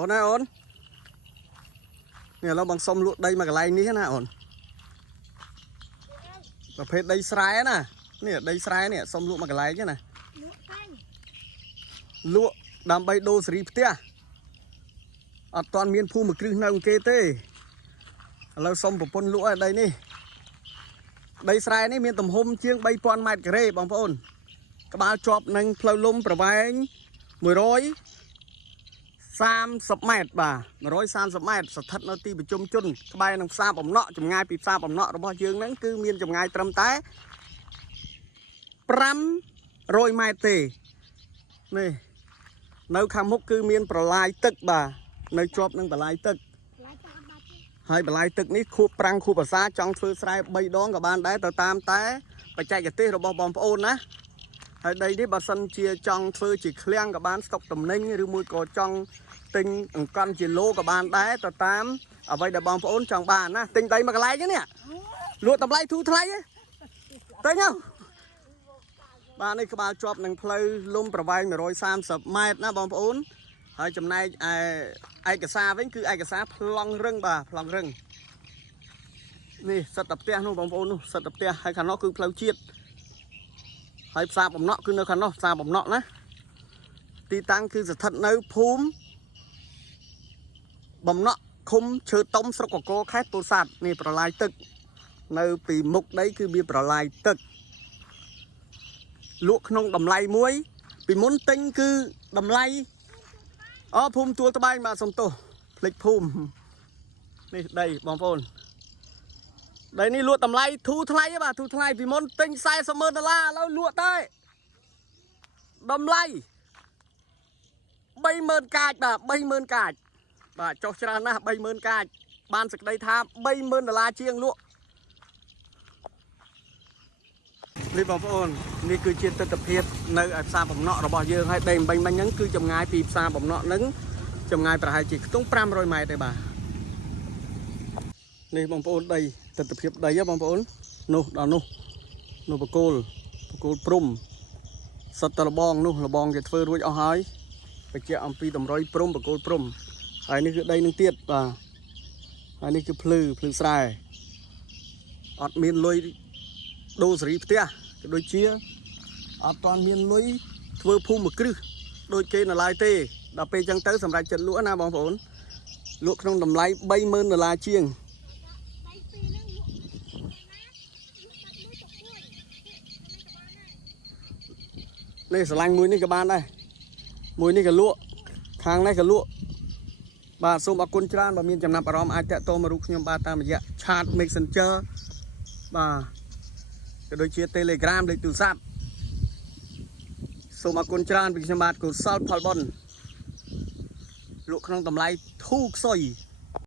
ổn này ổn nè nó bằng sông lụa đây mà cái này ní thế nào ổn và phết đây sải nè nè đây sải nè sông lụa mà cái này chứ này lụa đam bay đô sri tia ở toàn miền phu mà cứ nào kê tê lâu sông của pôn lụa ở đây nè đây sải này miền tầm hôm chiêng bay pon mát cái rê bằng pôn các bạn chọp nâng phơi lumប្រវែង130 ម៉ែត្របាទ130 ម៉ែត្រស្ថិតនៅទីប្រជុំជនក្បែរនឹងផ្សារបំណក់ចម្ងាយពីផ្សារបំណក់របស់យើងហ្នឹងគឺមានចម្ងាយត្រឹមតែ500 ម៉ែត្រទេនេះនៅខាងមុខគឺមានប្រឡាយទឹកបាទនៅជាប់នឹងប្រឡាយទឹកហើយប្រឡាយទឹកនេះខួបប្រាំងខួបភាសាចង់ធ្វើស្រែ3ដងក៏បានដែរទៅតាមតែបច្ចេកទេសរបស់បងប្អូនណាហើយដីនេះបើសិនជាចង់ធ្វើជាឃ្លាំងក៏បានស្តុកតំណែងឬមួយក៏ចង់ទិញអង្កន់ជាឡូក៏បានដែរទៅតាមអ្វីដែលបងប្អូនចង់បានណាទិញដីមួយកន្លែងនេះលក់តម្លៃធូរថ្លៃទិញហ៎បាទនេះក្បាលជាប់នឹងផ្លូវលំប្រវែង130 ម៉ែត្រណាបងប្អូនហើយចំណែកឯកសារវិញគឺឯកសារប្លង់រឹងបាទប្លង់រឹងនេះសិតតែផ្ទះនោះបងប្អូននោះសិតតែផ្ទះហើយខាងនោះគឺផ្លូវជាតិហើយផ្សារបំណក់គឺនៅខាងនោះផ្សារបំណក់ណាទីតាំងគឺស្ថិតនៅភូមិបំណក់ឃុំឈើតុំស្រុកកកខេត្តពោធិ៍សាត់នេះប្រឡាយទឹកនៅពីមុខដីគឺមានប្រឡាយទឹកលក់ក្នុងតម្លៃមួយពីមុនទិញគឺតម្លៃភូមិទួលត្បែងបាទសំទោសភ្លេចភូមិនេះដីបងប្អូនដីនេះលក់តម្លៃធូរថ្លៃបាទធូរថ្លៃពីមុនទិញ$40,000ឥឡូវលក់តែតម្លៃ30,000 កាចបាទ30,000 កាចបាទចុះច្រើនណាស់30,000 កាចបានសេចក្តីថា$30,000ជាងលក់នេះបងប្អូននេះគឺជាទិដ្ឋភាពនៅផ្សារបំណក់របស់យើងហើយដីមិញហ្នឹងគឺចម្ងាយពីផ្សារបំណក់ហ្នឹងចម្ងាយប្រហែលជាខ្ទង់500 ម៉ែត្រទេបាទនេះបងប្អូនដីទិដ្ឋភាពដីបងប្អូននោះដល់នោះបកគោលព្រំសិតតលបងនោះលបងគេធ្វើរួចអស់ហើយបញ្ជាក់អំពីតម្រុយព្រំបកគោលព្រំហើយនេះគឺដីនឹងទៀតបាទហើយនេះគឺភ្លឺស្រែអត់មានលុយដូរសេរីផ្ទះក៏ដូចជាអត់ទាន់មានលុយធ្វើភូមិគ្រឹះដូចគេនៅឡើយទេដល់ពេលអញ្ចឹងទៅសម្រាប់ចិត្តលក់ណាបងប្អូនលក់ក្នុងតម្លៃ$30,000ជាងនេះស្រឡាញ់មួយនេះក៏បានដែរមួយនេះក៏លក់ខាងនេះក៏លក់បាទសូមអរគុណច្រើនបើមានចំណាប់អារម្មណ៍អាចតាក់ទងមករូបខ្ញុំបាទតាមរយៈ chat Messenger បាទក៏ដូចជា Telegram លេខទូរស័ព្ទសូមអរគុណច្រើនពីខ្ញុំបាទកុសលផលបុណ្យលក់ក្នុងតម្លៃធូរខ្សោយ